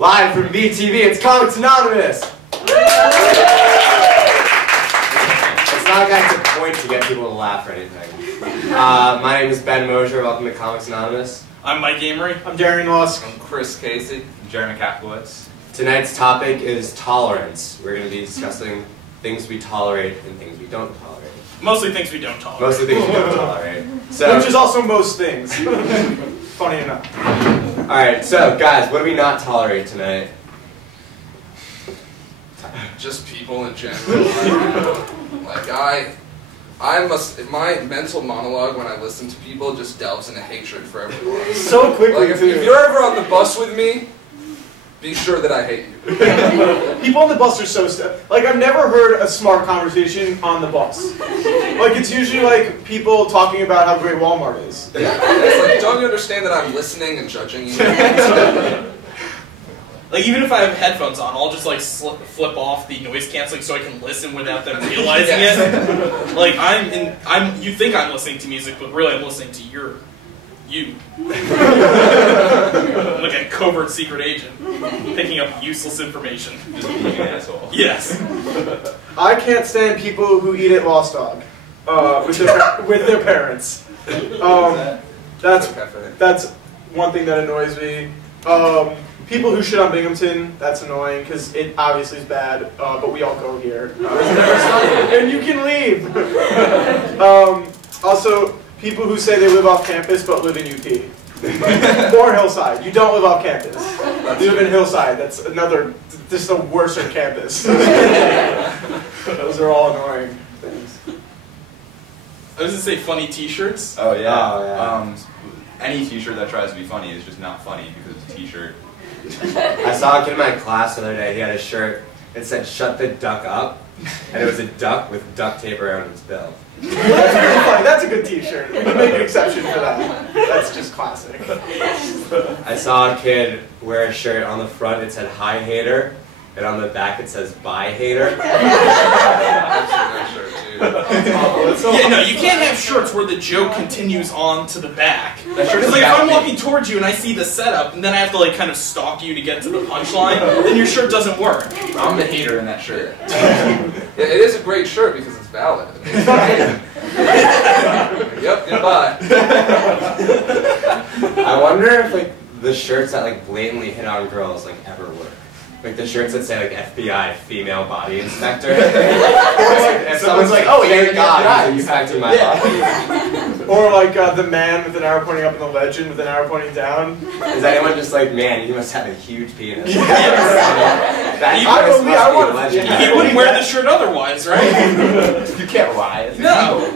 Live from VTV, it's Comics Anonymous! It's not like I have to point to get people to laugh or anything. My name is Ben Mosier, welcome to Comics Anonymous. I'm Mike Amory. I'm Darian Lusk. I'm Chris Casey. I'm Jeremy Kaplowitz. Tonight's topic is tolerance. We're going to be discussing things we tolerate and things we don't tolerate. Mostly things we don't tolerate. Mostly things we don't tolerate. So, which is also most things. Funny enough. Alright, so guys, what do we not tolerate tonight? Just people in general. My mental monologue when I listen to people just delves into hatred for everyone. So quickly, if you're ever on the bus with me, be sure that I hate you. People on the bus are so like, I've never heard a smart conversation on the bus. Like, it's usually like people talking about how great Walmart is. Yeah. It's like, don't you understand that I'm listening and judging you? Like, even if I have headphones on, I'll just like flip off the noise canceling so I can listen without them realizing it. Like, you think I'm listening to music, but really I'm listening to you. I'm like a covert secret agent, picking up useless information. Just being an asshole. Yes. I can't stand people who eat at Lost Dog with their parents. That's one thing that annoys me. People who shit on Binghamton, that's annoying because it obviously is bad, but we all go here. And you can leave. Also, people who say they live off campus but live in UP. Or Hillside. You don't live off campus. You live in Hillside. That's just a worser campus. Those are all annoying things. I was going to say funny t-shirts. Oh yeah. Oh, yeah. Any t-shirt that tries to be funny is just not funny because it's a t-shirt. I saw a kid in my class the other day, he had a shirt, it said, "Shut the duck up," and it was a duck with duct tape around its bill. Well, that's really funny. That's a good t-shirt. We can make an exception for that. That's just classic. I saw a kid wear a shirt, on the front it said, "Hi hater," and on the back it says, "Bye hater." That shirt too. Yeah, no, you can't have shirts where the joke continues on to the back. Because like, if I'm walking towards you and I see the setup, and then I have to like kind of stalk you to get to the punchline, then your shirt doesn't work. I'm the hater in that shirt. Yeah, it is a great shirt because it's valid. Yep, goodbye. I wonder if like the shirts that like blatantly hit on girls like ever work. Like the shirts that say like FBI female body inspector. If someone's like, "Oh, thank God, he's inspecting my body." Or like the man with an arrow pointing up and the legend with an arrow pointing down. Is anyone just like, "Man, you must have a huge penis"? He wouldn't wear the shirt otherwise, right? You can't lie. No.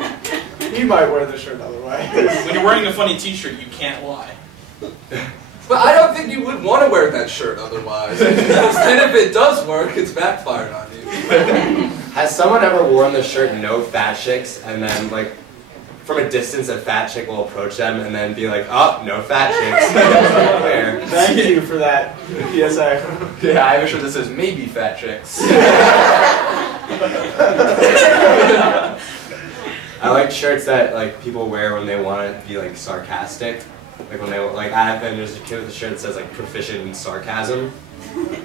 He might wear the shirt otherwise. When you're wearing a funny t-shirt, you can't lie. But I don't think you would want to wear that shirt otherwise. Because then if it does work, it's backfired on you. Has someone ever worn the shirt "No fat chicks" and then like from a distance a fat chick will approach them and then be like, "Oh, no fat chicks." Clear. Thank you for that PSA. Yeah, I have a shirt that says "Maybe fat chicks." I like shirts that like people wear when they want to be like sarcastic. Like when they there's a kid with a shirt that says like "proficient in sarcasm,"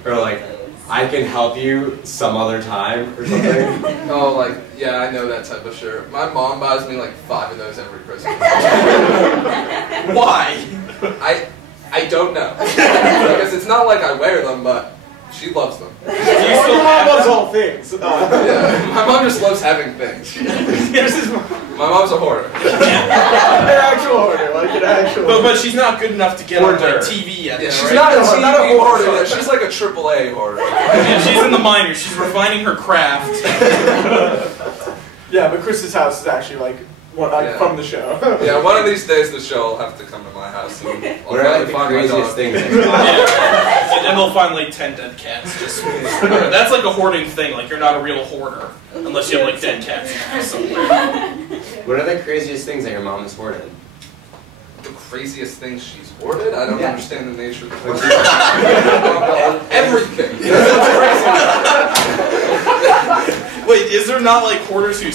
or like "I can help you some other time" or something. Oh, like, yeah, I know that type of shirt. My mom buys me like 5 of those every Christmas. Why? I don't know. Because it's not like I wear them, but she loves them. Your mom loves all things. Yeah, my mom just loves having things. My mom's a hoarder. An actual hoarder, like an actual. But she's not good enough to get on like TV yet. Yeah, she's right? not a TV hoarder. She's like a AAA hoarder. Yeah, she's in the minors. She's refining her craft. Yeah, but Chris's house is actually like from the show. Yeah, one of these days the show will have to come to my house. And What are like the craziest things? Yeah. And they'll find like 10 dead cats. That's like a hoarding thing. Like you're not a real hoarder unless you have like dead cats somewhere. What are the craziest things that your mom has hoarded? The craziest things she's hoarded? I don't understand the nature of the question. Everything. Wait, is there not like hoarders who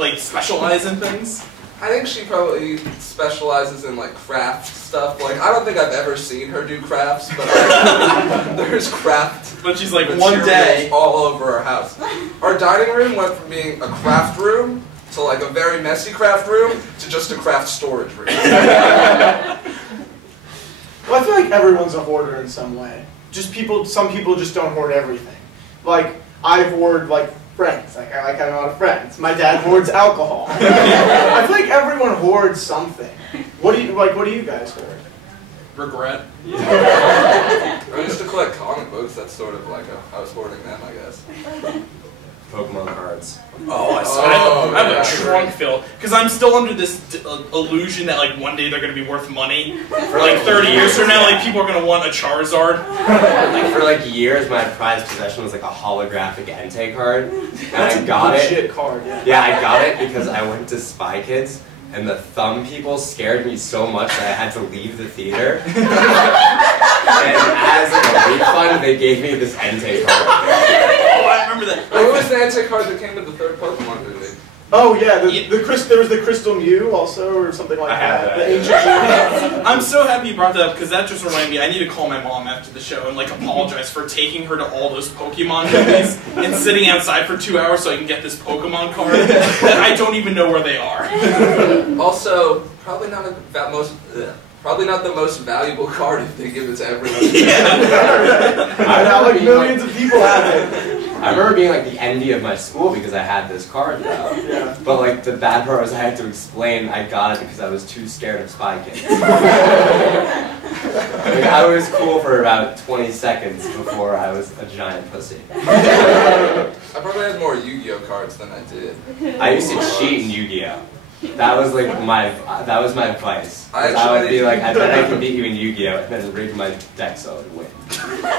like specialize in things? I think she probably specializes in like craft stuff. Like I don't think I've ever seen her do crafts, but there's craft. But she's like, one materials day. all over our house. Our dining room went from being a craft room to like a very messy craft room to just a craft storage room. Well, I feel like everyone's a hoarder in some way. Some people just don't hoard everything. Like, I hoard, like, friends. Like, I have a lot of friends. My dad hoards alcohol. I feel like everyone hoards something. What do you guys hoard? Regret. I used to collect comic books. That's sort of like I was hoarding them, I guess. Pokemon cards. Oh, I have a trunk filled because I'm still under this illusion that like one day they're going to be worth money. For like 30 years from now, like people are going to want a Charizard. Like for like years, my prized possession was like a holographic Entei card, and I got it. Shit card. Yeah. Yeah, I got it because I went to Spy Kids, and the thumb people scared me so much that I had to leave the theater. And as a refund, they gave me this Entei card. Oh, I remember that. What was the anti card that came with the third Pokemon movie? Oh yeah, there was the Crystal Mew also, or something like that. The ancient Mew. I'm so happy you brought that up because that just reminded me. I need to call my mom after the show and like apologize for taking her to all those Pokemon movies and sitting outside for 2 hours so I can get this Pokemon card that I don't even know where they are. Also, probably not the most valuable card if they give it to everyone. Yeah. Now like millions of people have it. I remember being like the envy of my school because I had this card though. Yeah. But like the bad part was I had to explain I got it because I was too scared of Spy Kids. Like, I was cool for about 20 seconds before I was a giant pussy. I probably had more Yu-Gi-Oh cards than I did. I used to cheat in Yu-Gi-Oh. That was like my vice. I would be like, I bet I can beat you in Yu-Gi-Oh, and then rig my deck so I would win.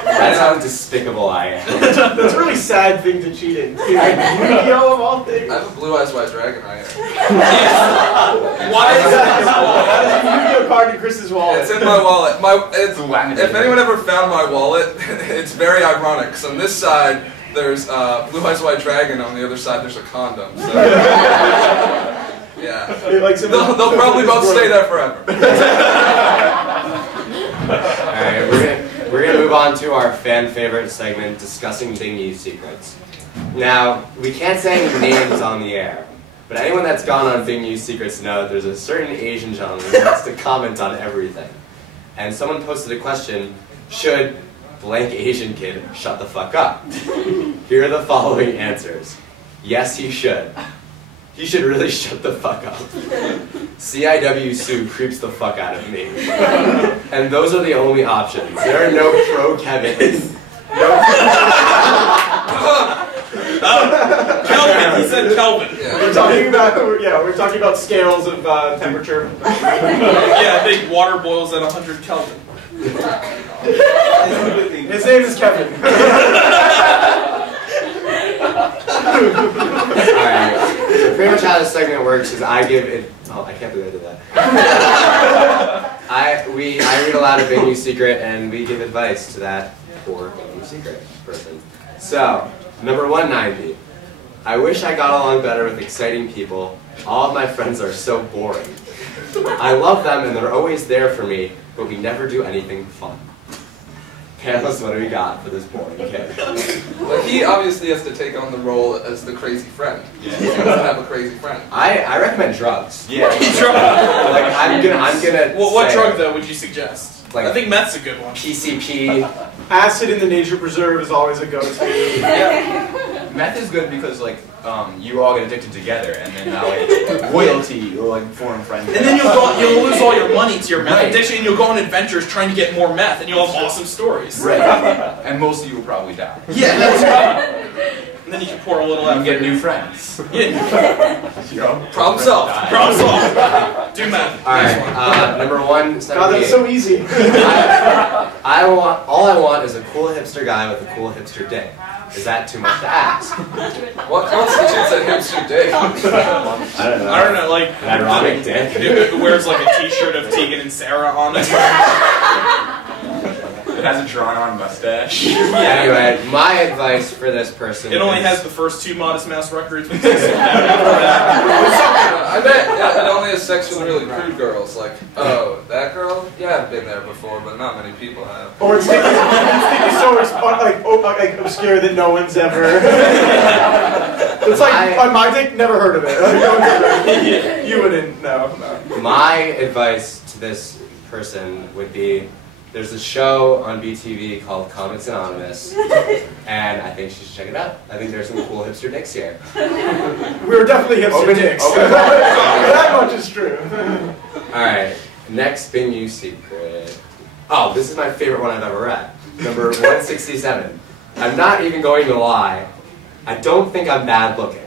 That's how despicable I am. That's a really sad thing to cheat in. Yu-Gi-Oh of all things. I have a Blue Eyes White Dragon right here. Why is that? That is a Yu-Gi-Oh card in Chris's wallet. It's in my wallet. If anyone ever found my wallet, it's very ironic. So on this side, there's Blue Eyes White Dragon. On the other side, there's a condom. So. Yeah. They'll probably both stay there forever. Alright, we're gonna move on to our fan favorite segment, discussing Big News Secrets. Now, we can't say any names on the air, but anyone that's gone on Big News Secrets knows there's a certain Asian gentleman who wants to comment on everything. And someone posted a question, should blank Asian kid shut the fuck up? Here are the following answers. Yes, he should. He should really shut the fuck up. CIW Sue creeps the fuck out of me. And those are the only options. There are no pro Kevin. Kelvin, he said Kelvin. Yeah. We're talking about scales of temperature. Yeah, I think water boils at 100 Kelvin. His name is Kevin. Alright, so pretty much how this segment works is I give it. Oh, I can't believe I did that. I read aloud a Big News Secret and we give advice to that poor Big News Secret person. So, number 190. I wish I got along better with exciting people. All of my friends are so boring. I love them and they're always there for me, but we never do anything fun. Panelists, what do we got for this boring kid? Well, he obviously has to take on the role as the crazy friend. Yeah. He doesn't have a crazy friend. I recommend drugs. Yeah. Like I'm gonna. Well, what say, drug though would you suggest? Like, I think meth's a good one. PCP. Acid in the nature preserve is always a go-to. Yeah. Meth is good because like you all get addicted together, and then like loyalty or like form friendships. And then you'll lose all your money to your meth Right. addiction, and you'll go on adventures trying to get more meth, and you'll have awesome stories. Right. And most of you will probably die. Yeah, that's right. And then you can pour a little And out. get new friends. Yeah. You know? Problem solved. Problem solved. Do meth. Alright, number 178. God, that's so easy. All I want is a cool hipster guy with a cool hipster dick. Is that too much to ask? What constitutes a hipster dick? I don't know. I don't know, like An ironic dick. Who wears like a T-shirt of Tegan and Sarah on it. It has a drawn-on mustache. Anyway, my advice for this person. It only is- has the first 2 Modest Mouse records. I bet it only has sex with really crude girls. Like, oh, that girl? Yeah, I've been there before, but not many people have. Or it's thinking so like obscure that no one's ever. It's like on my dick, never heard of it. Like, no one's ever, you wouldn't know. No. My advice to this person would be, there's a show on BTV called Comics Anonymous, and I think she should check it out. I think there's some cool hipster dicks here. We were definitely hipster dicks. That much is true. Alright, next Bingu secret. Oh, this is my favorite one I've ever read. Number 167. I'm not even going to lie. I don't think I'm bad looking.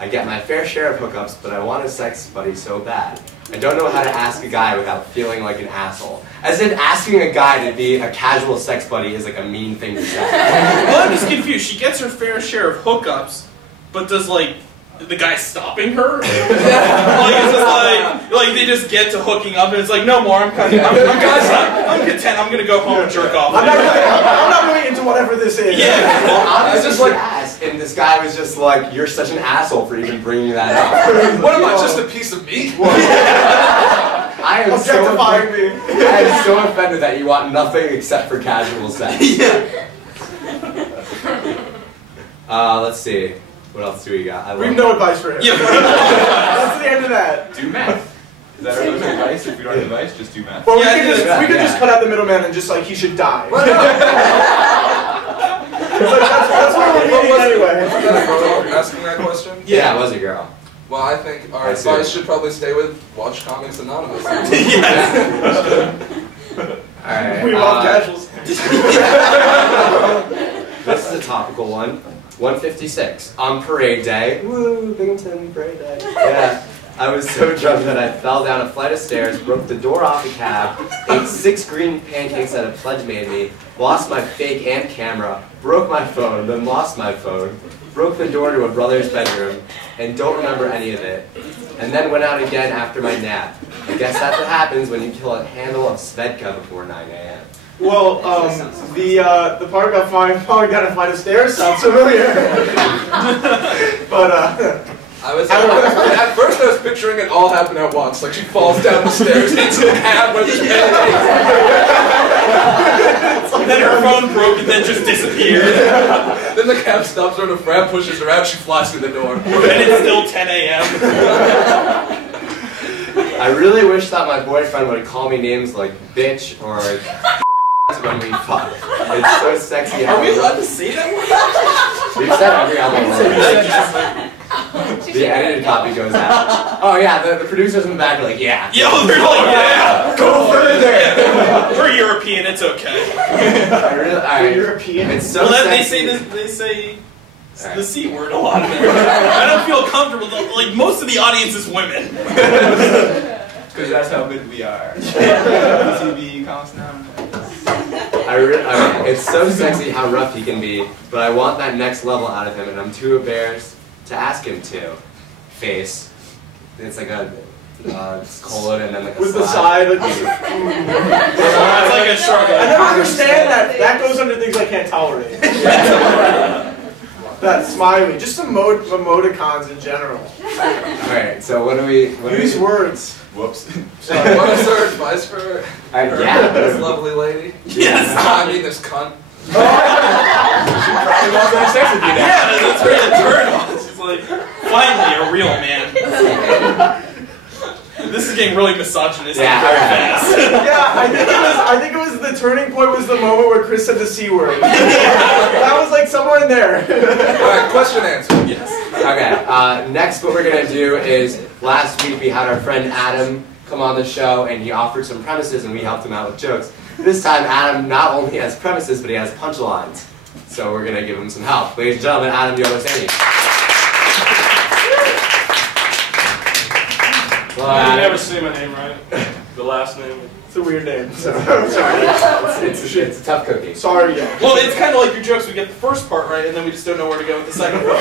I get my fair share of hookups, but I want a sex buddy so bad. I don't know how to ask a guy without feeling like an asshole. As if asking a guy to be a casual sex buddy is like a mean thing to say. Well, I'm just confused. She gets her fair share of hookups, but does like the guy stopping her? Like it's just like they just get to hooking up and it's like no more. I'm content. I'm gonna go home and jerk off. I'm not really into whatever this is. Yeah. Well, I was just like ass, and this guy was just like, "You're such an asshole for even bringing that up." What am I, just a piece of meat? I am so Objectifying me. I am so offended that you want nothing except for casual sex. Let's see. What else do we got? We have no advice for him. Yeah. That's the end of that. Do meth. Is that our advice? If we don't have advice, just do meth. Or we Yeah, could just cut out the middleman and just like he should die. Well, no. That's what we're meeting anyway. Wasn't that a girl asking that question? Yeah, it was a girl. Well, I think our I see. advice should probably stay with watch Comics Anonymous. Alright. We love casuals. This is a topical one. 156. On parade day. Woo, Binghamton parade day. Yeah. I was so drunk that I fell down a flight of stairs, broke the door off a cab, ate 6 green pancakes that a pledge made me, lost my fake and camera, broke my phone, then lost my phone, broke the door to a brother's bedroom, and don't remember any of it, and then went out again after my nap. I guess that's what happens when you kill a handle of Svedka before 9 a.m. Well, the part about falling down a flight of stairs sounds familiar. But At first I was picturing it all happen at once. Like she falls down the stairs into a cab where there's pancakes. And then her phone broke and then just disappeared. Then the cab stops her and a friend pushes her out. She flies through the door. And it's still 10 a.m. I really wish that my boyfriend would call me names like bitch or when we fuck. It's so sexy. Are we allowed to say that word? We've said every other word. The edited copy goes out. Oh yeah, the producers in the back are like, yeah. Yo, they're like, yeah, Go further. we're European, it's okay. Alright. European. It's so Well, they sexy. say they say the C word a lot of it. I don't feel comfortable. Like most of the audience is women. Because that's how good we are. BTV Comics Anonymous. It's so sexy how rough he can be, but I want that next level out of him, and I'm too embarrassed to ask him to. Face. It's like a colon and then like a With the slide. side, like, It's like a shark. I never understand that. That goes under things I can't tolerate. That smiley, just emoticons in general. Alright, so what do we... Use words. Whoops. What is her advice for her? Yeah. This lovely lady? Yes. I mean this cunt. Probably wants to have sex with you now. Yeah, that's right. A turn on. She's like, finally, a real man. This is getting really misogynistic Yeah, very alright. fast. Yeah, I think it was the turning point was the moment where Chris said the C word. That was like somewhere in there. Alright, question answer. Yes. Okay, next what we're going to do is, last week we had our friend Adam come on the show and he offered some premises and we helped him out with jokes. This time Adam not only has premises, but he has punchlines. So we're going to give him some help. Ladies and gentlemen, Adam Yolosani. Well, You Adam, never say my name right. The last name. It's a weird name. So I'm sorry. it's a tough cookie. Sorry, yeah. Well, it's kind of like your jokes. We get the first part right, and then we just don't know where to go with the second part.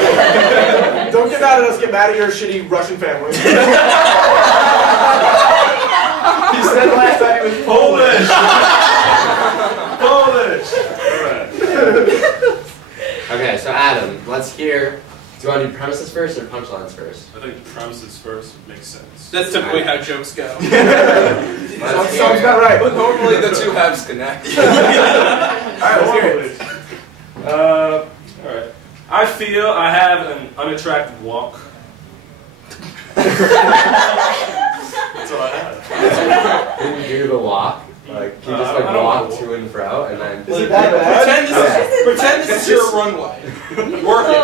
Don't get mad at us. Get mad at your shitty Russian family. You said last time he was Polish. Polish. Okay, so Adam, let's hear. Do you want to do premises first or punchlines first? I think premises first makes sense. That's typically how jokes go. Sounds about right. But normally the two halves connect. Alright, let's hear it. Alright. I feel I have an unattractive walk. That's all I have. Can you do the walk? Like, can you just I like don't walk know. to and fro and then... Is it that bad? Pretend this is your runway. Work it.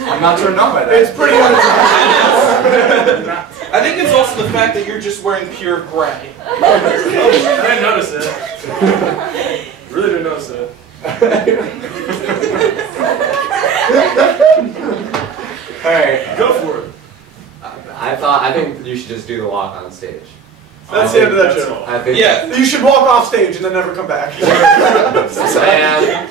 I'm not turned on by that. It's pretty unattractive. I think it's also the fact that you're just wearing pure gray. I didn't notice that. Really didn't notice that. Alright. Go for it. I think you should just do the walk on stage. That's the end of that That's joke. all. I think Yeah. You should walk off stage and then never come back. Sam,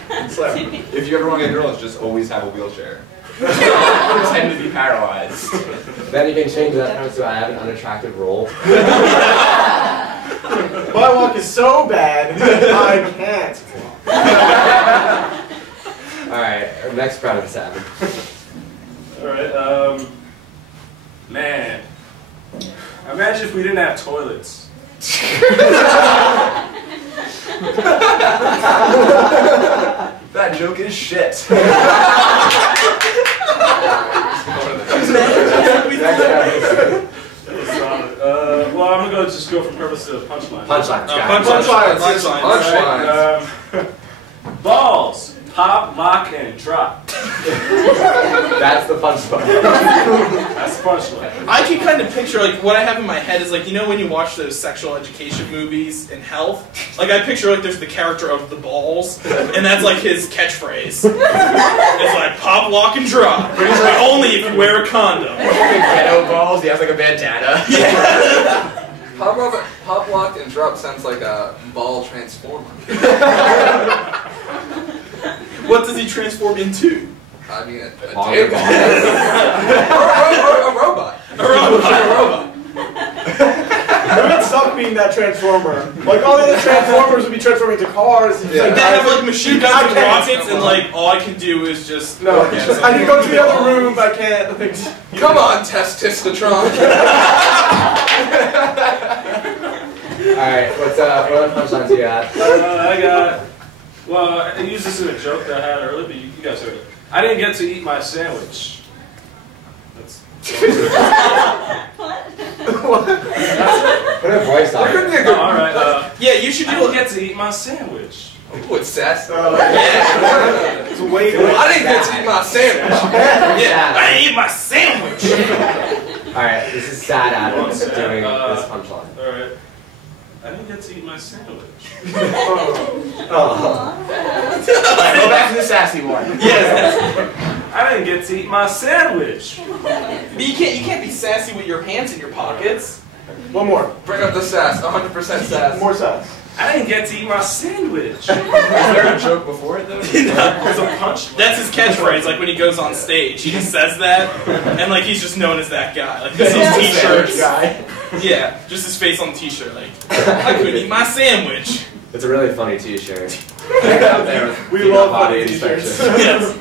If you ever want to get girls, just always have a wheelchair. Pretend to be paralyzed. then you can change that premise to I have an unattractive role. My walk is so bad, I can't. Alright, next premise, Adam. Alright, man. Imagine if we didn't have toilets. That joke is shit. Well, I'm gonna just go from purpose to punchline. Punchlines, guys. Punchlines. Balls, pop, lock, and drop. That's the punchline. That's the punchline. I can kind of picture, like, what I have in my head is, like, you know when you watch those sexual education movies in health? Like, I picture, like, there's the character of the balls, and that's, like, his catchphrase. It's like, pop, lock, and drop. But only if you wear a condom. Ghetto balls, he has like a bandana. Pop, lock, and drop sounds like a ball transformer. What does he transform into? I mean, a Volleyball. dick. A robot. A robot. It would suck being that transformer. Like all the other transformers would be transforming to cars. And Yeah. like, They have, like, machine guns and I can't. rockets, and, like, all I can do is just... No, work at I need to go to the other room. I can't. Like, Come on, testosterone. Alright, what other punchlines do you have? I got. Well, I used this in a joke that I had earlier, but you guys heard it. I didn't get to eat my sandwich. That's. Put a voice on That could it. be a good All right. Yeah, you should I do didn't it. get to eat my sandwich. Ooh, it's sassy. it's way too I didn't get to eat my sandwich. Yeah, I ate my sandwich. Alright, this is sad Adam One sec. doing this punchline. All right. I didn't get to eat my sandwich. Alright, go back to the sassy one. Yes. I didn't get to eat my sandwich. But you can't be sassy with your hands in your pockets. One more. Bring up the sass. 100% sass. More sass. I didn't get to eat my sandwich. Is there a joke before it though? There's a punch. That's his catchphrase. Like when he goes on stage, he just says that, and like he's just known as that guy. Like this is t-shirts. Guy. Yeah, just his face on the t-shirt. Like I couldn't eat my sandwich. It's a really funny t-shirt. Out there with We female love body funny t-shirts. inspection. Yes.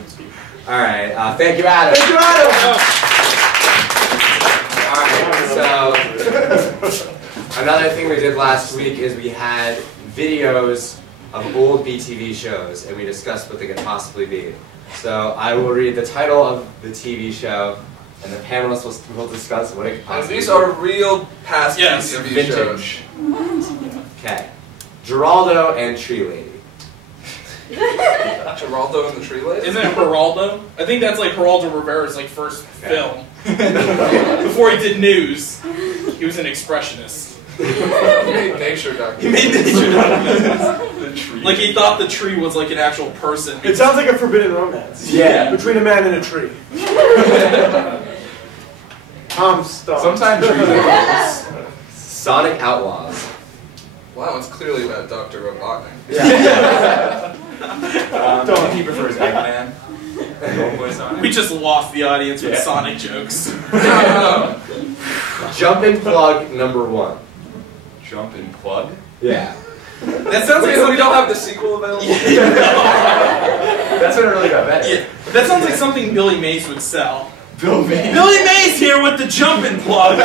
Alright, thank you Adam. Thank you, Adam. Alright, so another thing we did last week is we had videos of old BTV shows and we discussed what they could possibly be. So I will read the title of the TV show and the panelists will discuss what it could And possibly these be. are real past Yes. TV shows. Vintage. Okay. Geraldo and Tree Lady. Geraldo and the Tree Lady? Isn't it Geraldo? I think that's like Geraldo Rivera's like first film. Before he did news, he was an expressionist. He made nature He documentaries. made nature documentaries. The tree. Like he thought the tree was like an actual person. It sounds like a forbidden romance. Yeah. Between a man and a tree. I'm stumped. Sometimes trees Sonic Outlaws. Wow, it's clearly about Dr. Robotnik. he prefers Eggman. Voice on it. We just lost the audience with Sonic jokes. Jump and plug number 1. Jump and plug. Yeah. That sounds like Wait, so we something. don't have the sequel available? That's when it really got better. Yeah, that sounds like something Billy Mays would sell. Bill Mays. Billy Mays here with the jumping plug.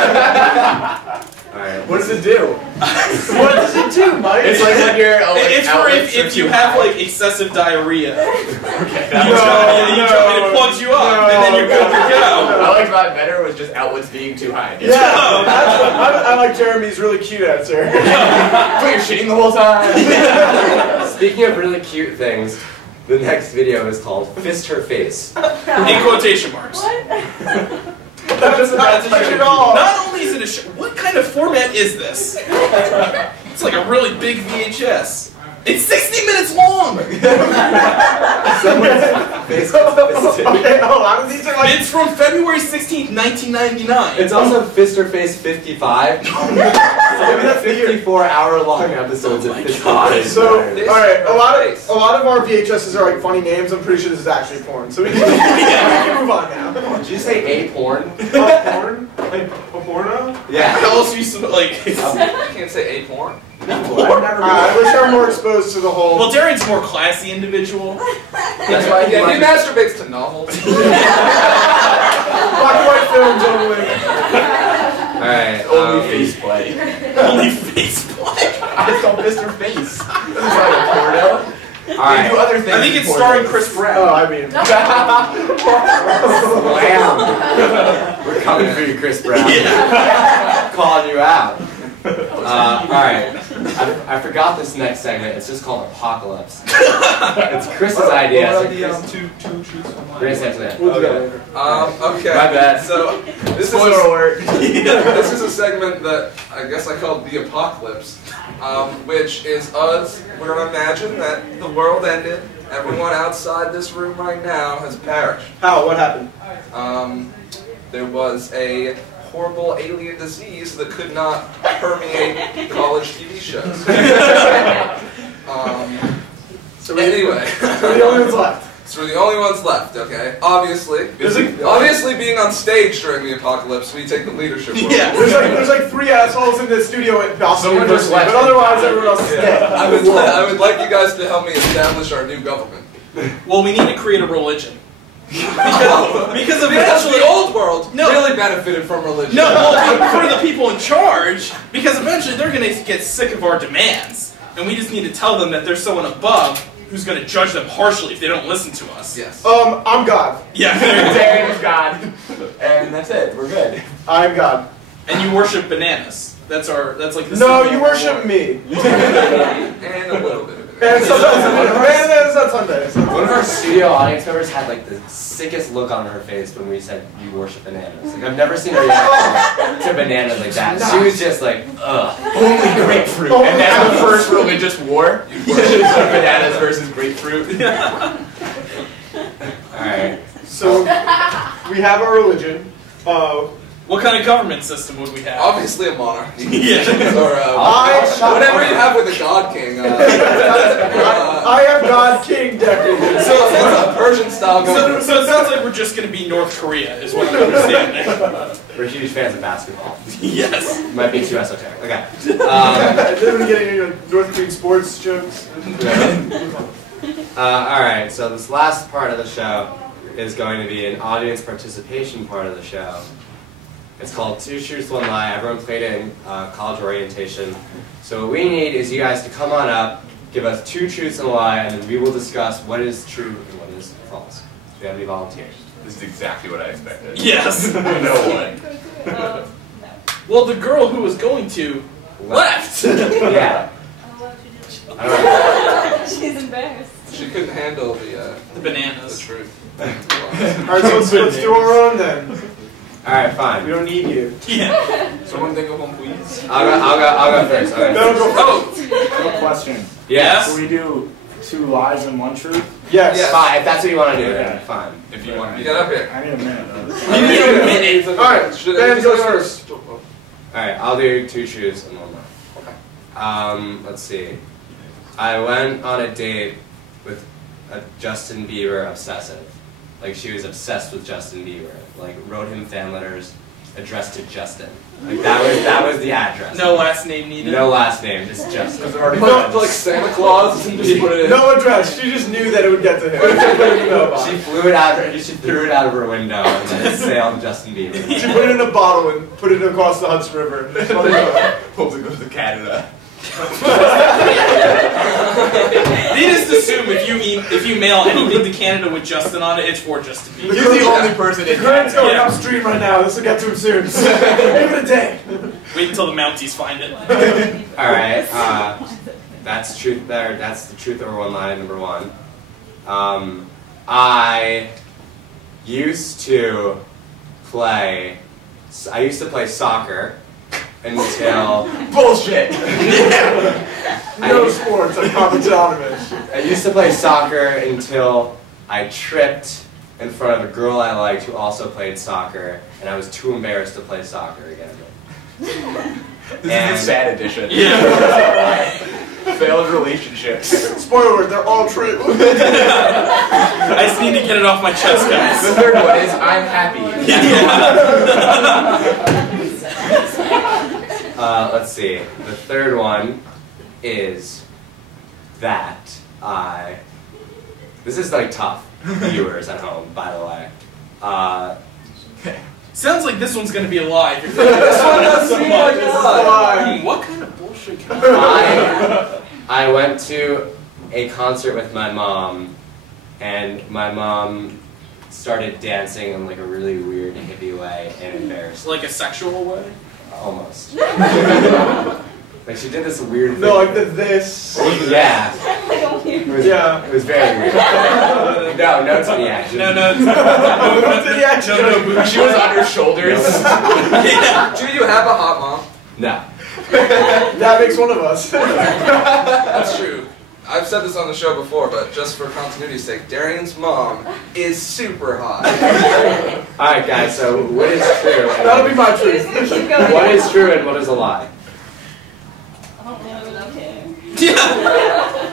Alright. What does it do? What does it do, Mike? It's like when you're It's for if you have like excessive diarrhea. Okay. You jump and it plugs you up, and then you're good to go. I like that better was just outlets being too high. Yeah, that's what, I like Jeremy's really cute answer. But you're shitting the whole time. Speaking of really cute things, the next video is called Fist Her Face. In quotation marks. That's not touch at all. Not only is it a show, what kind of format is this? It's like a really big VHS. It's 60 minutes long! Someone's face gets fisted. Okay, hold on. These are like. It's from February 16th, 1999. It's also Fist Her Face 55. So maybe that's 54-hour-long episodes of Fist Her Face. So, alright, a lot of our VHSs are like funny names. I'm pretty sure this is actually porn. So we can move on now. Did you say a porn? Porn? Like a porno? Yeah. How else used to like? You can't say a porn. I've never I wish I were more exposed to the whole. Well, Darian's a more classy individual. That's why Yeah, he masturbates to novels. Black and white films only. Alright. only face play. Only face play. It's called Mr. Face. This is like a porno. They do Alright. other things. I think in it's pornos. starring Chris Pratt. Oh, I mean. Wow. We're coming for you, Chris Brown. Yeah. Calling you out. Alright. I forgot this next segment. It's just called Apocalypse. It's Chris's idea. So Chris, two truths from we're gonna say after that. We'll do that later. Okay. My bad. So this Spoiler is alert. this is a segment that I guess I called the apocalypse, which is us. We're gonna imagine that the world ended. Everyone outside this room right now has perished. How? What happened? There was a horrible alien disease that could not permeate college TV shows. So Anyway. we're the only ones left. So we're the only ones left, okay? Obviously, obviously being on stage during the apocalypse, we take the leadership role. Yeah. There's like 3 assholes in the studio at Boston Someone just University, but left. otherwise everyone else is dead. I would like you guys to help me establish our new government. Well, we need to create a religion. Because Because eventually the old world No. really benefited from religion. No, well, for the people in charge, because eventually they're going to get sick of our demands, and we just need to tell them that there's someone above who's going to judge them harshly if they don't listen to us. Yes. I'm God. Yeah. Darian is God. And that's it. We're good. I'm God. And you worship bananas. That's like the No, symbol you of our worship Lord. me. And a little bit of it. And sometimes it's on Sundays. One of our studio audience members had like the sickest look on her face when we said you worship bananas. Like I've never seen her react to bananas like that. She was just like, ugh. Only grapefruit. Oh, And that's the yeah. first religious war. It's like bananas versus grapefruit. Alright. So we have our religion. What kind of government system would we have? Obviously a monarchy. Yeah. Or whatever you have with a god king. I have God King decorated. So it's a Persian style So government. it sounds like we're just going to be North Korea, is what I'm understanding. We're huge fans of basketball. Yes. Might be too esoteric. Okay. Then we get into North Korean sports jokes. Alright, so this last part of the show is going to be an audience participation part of the show. It's called Two Truths, One Lie. Everyone played it in college orientation. So what we need is you guys to come on up, give us 2 truths and a lie, and then we will discuss what is true and what is false. Do we have any volunteers? This is exactly what I expected. Yes. No one. Well, the girl who was going to left. Yeah. I don't know. She's embarrassed. She couldn't handle the Bananas. truth. Alright, so let's do our own then. Alright, We fine. don't need you. Yeah. Someone think of one, please. I'll go first. Okay. No, go Oh. Quick question. Yes. Do we do 2 lies and 1 truth? Yes. Yes. Fine, if that's what you want to do, then Okay. fine. If you want You to. get up here. I need a minute though. You need a minute. Alright, Ben goes first. Alright, I'll do 2 truths and 1 lie. Let's see. I went on a date with a Justin Bieber obsessive. Like, she was obsessed with Justin Bieber. Like, wrote him fan letters addressed to Justin. Like that was the address. No last name needed. No last name, just Justin. Because already like Santa Claus and just put it in. No address. She just knew that it would get to him. She flew it out. She threw it out of her window and then it sailed Justin Bieber. She put it in a bottle and put it across the Hudson River. Hopes it goes to Canada. Needless to assume, if you mail anything to Canada with Justin on it, it's for Justin Bieber. You're the only person in Current's going Canada. upstream right now. This will get to him soon. Give it a day. Wait until the Mounties find it. All right, that's truth there. That's the truth over one line, number one. I used to play soccer until Bullshit. No sports. I'm autonomous. I used to play soccer until I tripped in front of a girl I liked who also played soccer, and I was too embarrassed to play soccer again. This is the sad edition. Yeah. Failed relationships. Spoiler alert, they're all true. I just need to get it off my chest, guys. The third one is I'm happy. Let's see. The third one is that this is like tough, viewers at home, by the way. Sounds like this one's gonna be a lie. This one does seem like a lie. What kind of bullshit can I I went to a concert with my mom, and my mom started dancing in like a really weird hippie way and embarrassed. Like a sexual way? Almost. Like she did this weird thing. No, like this. Yeah. It Yeah. It was very weird. No titty action. No, Titty action. no, She was on her shoulders. Yeah. Do you have a hot mom? No. That makes one of us. That's true. I've said this on the show before, but just for continuity's sake, Darian's mom is super hot. Alright guys, so what is true? That'll be my truth. Keep going. What is true and what is a lie? Oh, no, okay.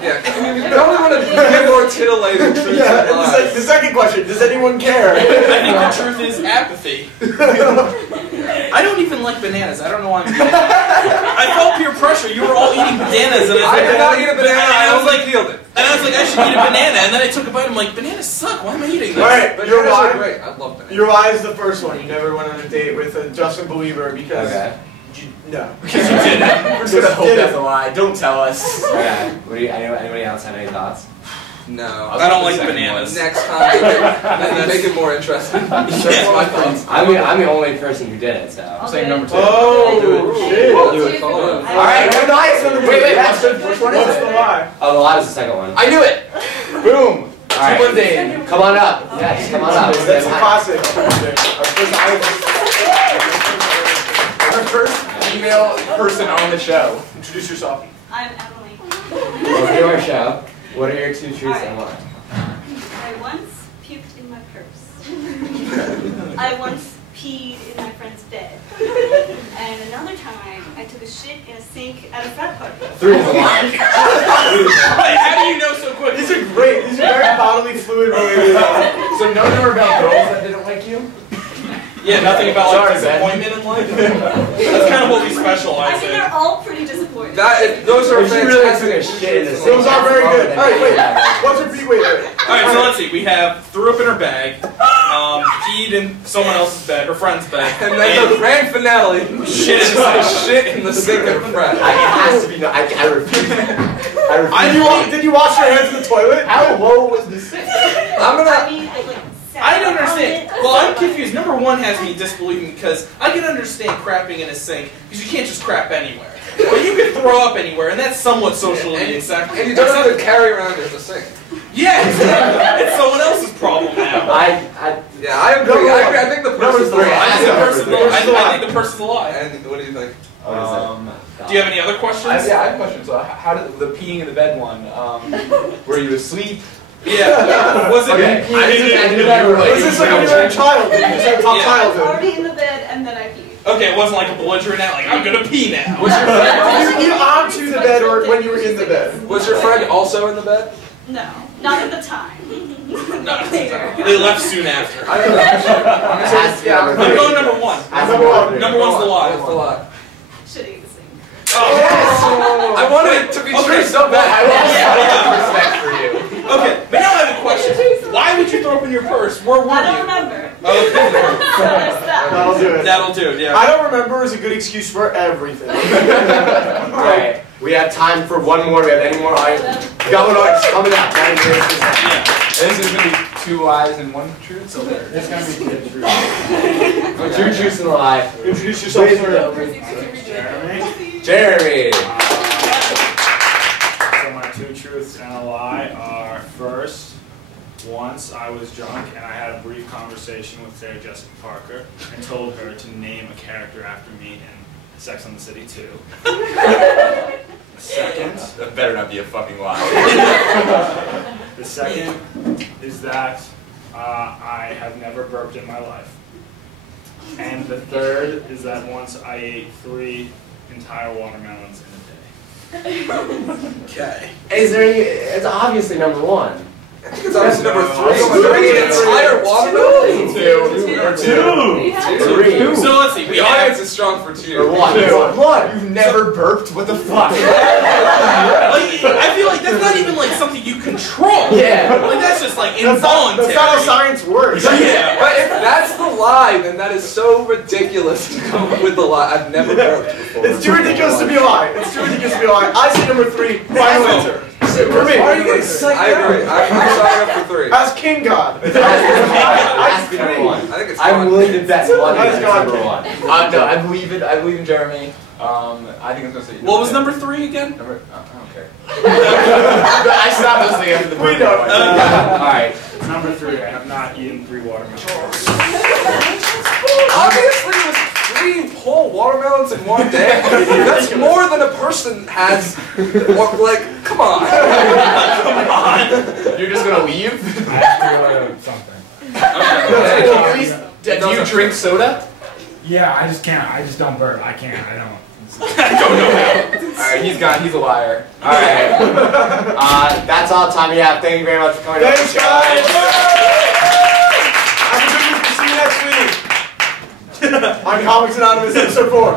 Yeah, you don't want to get more titillating truths Yeah, and and lies. the second question, does anyone care? I think the truth is apathy. I don't even like bananas. I don't know why I'm eating it. I felt peer pressure. You were all eating bananas, and I did not eat a banana, I was like, peeled it. and I was like, I should eat a banana, and then I took a bite. I'm like, bananas suck. Why am I eating this? Alright, But your bananas are lie. great. I love bananas. Your lie is the first one. You never went on a date with a Justin Believer because no. Because you did it. We're just gonna hope that's a lie. Don't tell us. Okay. What do you, anybody else have any thoughts? No. I don't like bananas. Next time, make it more interesting. That's my thoughts. I'm the only person who did it, so. I'll saying do it. number two. Oh, shit. I'll do it. Follow it. Alright, good night. Wait, which one is What's it? the lie? Oh, the lie was the second one. I knew it. Boom. Alright. One day. Come on up. Yes, come on up. That's a classic. Our first female person on the show. Introduce yourself. I'm Emily. Welcome to our show. What are your two truths and what? I once puked in my purse. I once peed in my friend's bed. And another time, I took a shit in a sink at a frat party. Three is a lie. Wait, how do you know so quick? These are great. These are very bodily fluid related. So none of them are about girls that didn't like you? Yeah, nothing about like Sorry, Ben. disappointment in life. That's kind of what we I specialize think in. they're all pretty disappointing. Those are If she really took fantastic. a shit in a sink, Those are very good. that's Alright, wait. wrong. What's your wait? Alright, so let's see. We have threw up in her bag, peed in someone else's bed, her friend's bed, And then the grand finale, shit in the sink. shit in the sink of a friend. It has to be no. I refuse. I refuse. Did you wash your hands in the toilet? How low was the sink? I'm gonna. I mean, I like sat I don't on understand. it. Well, I'm confused. Number one has me disbelieving because I can understand crapping in a sink because you can't just crap anywhere. But you can throw up anywhere, and that's somewhat socially acceptable. And you don't have to carry around your sink. Yeah, it's someone else's problem now. Yeah, I agree. I think the person's the three. I think the lie. person's I think the person's alive. And what do you think? Do you have any other questions? I have questions. So how did the peeing in the bed one? Were you asleep? Yeah. Was it? Okay. I knew that Was this like when you were a child? Did you say top Yeah. I was childhood? already in the bed and then I peed. Okay, it wasn't like a belligerent out, like, I'm gonna pee now. Was your friend Did you get onto the bed or when you were in the bed? Was your friend also in the bed? No, not at the time. No, Later. they left soon after. I don't know. I'm going number one. Number one's the lie. What's the lie? Shitting the sink. Oh. I wanted it to be true so bad. I lost respect for you. Okay, but now I have a question. Why would you throw up in your purse? Where were I you? don't remember. Okay. So there's that. That'll do it. That'll do it, yeah. I don't remember is a good excuse for everything. Alright, we have time for one more. We have any more items? We got one items coming out. Yeah. This is gonna be 2 lies and 1 truth. So It's gonna be good truth. Two truths and a lie. Introduce yourself, sir. Jeremy? Jeremy. So my 2 truths and a lie are, first, once I was drunk and I had a brief conversation with Sarah Jessica Parker and told her to name a character after me in Sex and the City 2. Second, that better not be a fucking lie. the second is that I have never burped in my life. And the third is that once I ate 3 entire watermelons in a day. Okay. Is there any? It's obviously number one. I think it's obviously number No. 3. Three entire watermelons? Three. So let's see. The We have. audience is strong for 2. Or one. One. You've never burped? What the fuck? Like, I feel like that's not even like something you control. Yeah. Like that's just like That's not involuntary. how science works. Yeah. But if that's the lie, then that is so ridiculous to come up with the lie. I've never burped before. It's too ridiculous to be a lie. It's too ridiculous to be a lie. I say number 3. Final answer. For me. Why are you getting psyched out? I agree. I'm signing up for 3. As King God. Has to be number one. I think it's I'm fun. willing to bet money That's that's God. number one. No, I believe it. I believe in Jeremy. I think it's gonna say. What was number 3 again? Number. I don't care. I stopped listening after the We birthday don't. one. Alright. Number 3, I have not eaten 3 watermelons. Obviously, it was 3 whole watermelons in one day. That's more than a person has. Like, come on. You're just gonna leave? I have to go to something. At least, do you drink soda? Yeah, I just can't. I just don't burp. I can't. I don't. I don't know how. Alright, he's gone. He's a liar. Alright. That's all the time we have. Thank you very much for coming out. Thanks, guys. Have a good week. We'll see you next week. On Comics Anonymous episode 4.